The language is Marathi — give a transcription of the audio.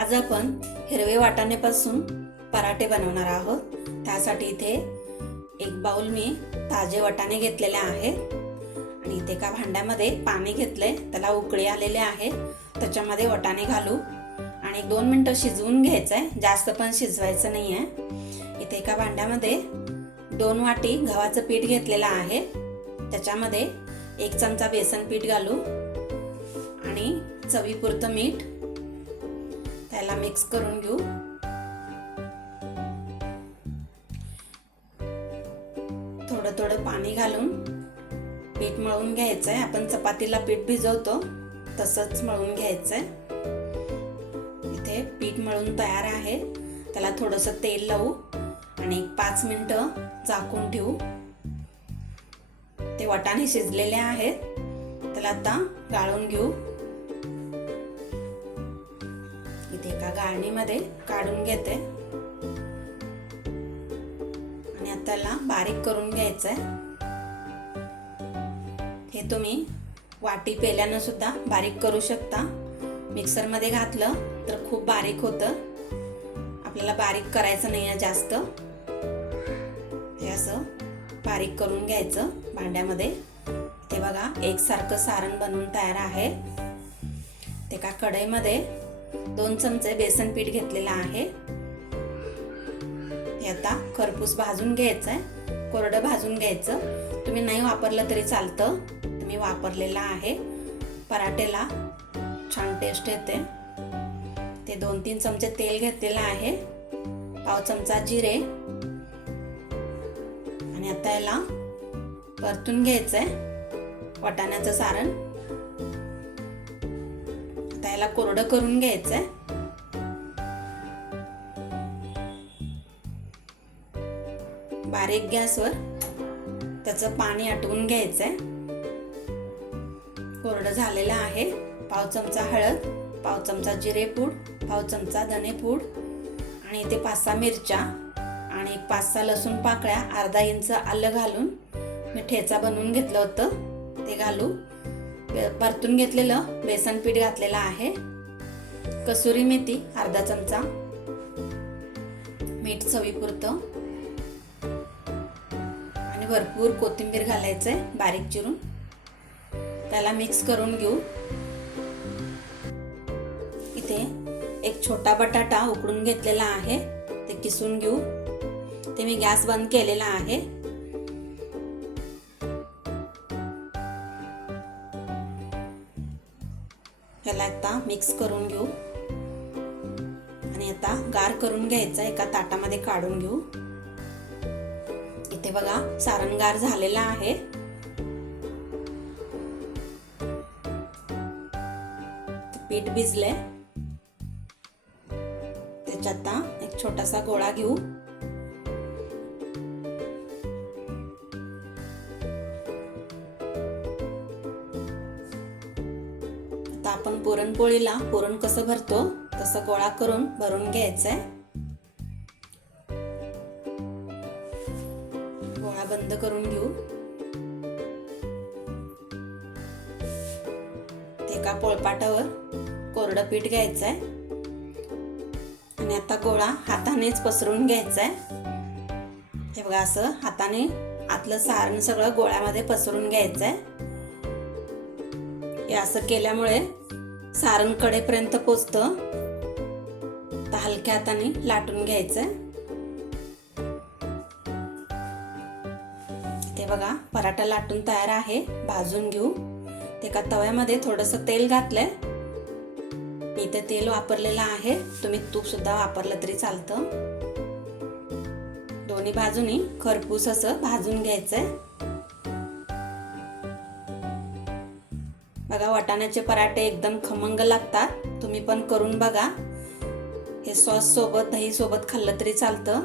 आज आपण हिरवे वाटाण्यापासून पराठे बनवणार आहोत। त्यासाठी इथे एक बाउल मी ताजे वाटाणे घेतलेले आहेत आणि इथे एका भांड्यामध्ये पाणी घेतले, त्याला उकळी आलेले आहे। त्याच्यामध्ये वाटाणे घालू आणि 2 मिनिटं शिजवून घ्यायचं आहे, जास्त पण शिजवायचं नाही आहे। इथे एका भांड्यामध्ये 2 वाटी गव्हाचं पीठ घेतलेलं आहे, त्याच्यामध्ये 1 चमचा बेसन पीठ घालू आणि चवीपुरतं मीठ, त्याला मिक्स करून घेऊ। थोडं थोडं पाणी घालून पीठ मळून घ्यायचंय। आपण चपातीला पीठ भिजवतो तसंच मळून घ्यायचंय। इथे पीठ मळून तयार आहे, त्याला थोडंसं तेल लावू आणि 5 मिनिटं झाकून ठेवू। ते वाटाणे शिजलेले आहेत, त्याला आता गाळून घेऊ। इथे एका गाळणीमध्ये काढून घेते आणि आता त्याला बारीक करून घ्यायचंय। हे तुम्ही वाटी पेल्यानं सुद्धा बारीक करू शकता। मिक्सर मध्ये घातलं तर खूप बारीक होतं, आपल्याला बारीक करायचं नाही आहे जास्त। हे असं बारीक करून घ्यायचं भांड्यामध्ये। ते बघा एकसारखं सारण बनवून तयार आहे। ते एका कढईमध्ये 2 चमचे बेसन पीठ घेतलेलं आहे। हे आता खरपूस भाजून घ्यायचंय, कोरडं भाजून घ्यायचं। तुम्ही नाही वापरलं तरी चालतं, तुम्ही वापरलेला आहे। पराठेला छान टेस्ट येते। ते 2-3 चमचे तेल घेतलेलं आहे, पाव चमचा जिरे आणि आता याला परतून घ्यायचंय वाटाण्याचं सारण। आता याला कोरडं करून घ्यायचंय। बारीक गॅसवर त्याचं पाणी आटवून घ्यायचंय। कोरडं झालेलं आहे। पाव चमचा हळद, पाव चमचा जिरेपूड, पाव चमचा धनेपूड आणि इथे 5-6 मिरच्या आणि 5-6 लसूण पाकळ्या, अर्धा इंच आलं घालून मी ठेचा बनवून घेतलं होतं, ते घालू। परतून घेतलेलं बेसन पीठ घातलेलं आहे, कसुरी मेथी अर्धा चमचा, मीठ चवीपुरतं आणि भरपूर कोथिंबीर घालायचंय बारीक चिरून। त्याला मिक्स करून घेऊ। इथे एक छोटा बटाटा उकडून घेतलेला आहे, ते किसून घेऊ। ते मी गॅस बंद केलेला आहे। ह्याला आता मिक्स करून घेऊ आणि आता गार करून घ्यायचं, एका ताटामध्ये काढून घेऊ। इथे बघा सारण गार झालेला आहे। पीठ भिजले, त्याच्यात आता एक छोटासा गोळा घेऊ। आता आपण पुरणपोळीला पुरण कसं भरतो तसं गोळा करून भरून घ्यायचंय। गोळा बंद करून घेऊ। एका पोळपाटावर कोरडं पीठ घ्यायचंय आणि आता गोळा हातानेच पसरून घ्यायचंय। हे बघा असं हाताने आतलं सारण सगळं गोळ्यामध्ये पसरून घ्यायचंय। हे असं केल्यामुळे सारण कडेपर्यंत पोचतं। तर हलक्या हाताने लाटून घ्यायचंय। ते बघा पराठा लाटून तयार आहे, भाजून घेऊ। एका तव्यामध्ये थोडंसं तेल घातलंय, मी इथे तेल वापरलेलं आहे, तुम्ही तूप सुद्धा वापरलं तरी चालतं। दोन्ही बाजूनी खरपूस असं भाजून घ्यायचंय। बघा वाटाण्याचे पराठे एकदम खमंग लागतात, तुम्ही पण करून बघा। हे सॉस सोबत, दही सोबत खाल्लं तरी चालतं।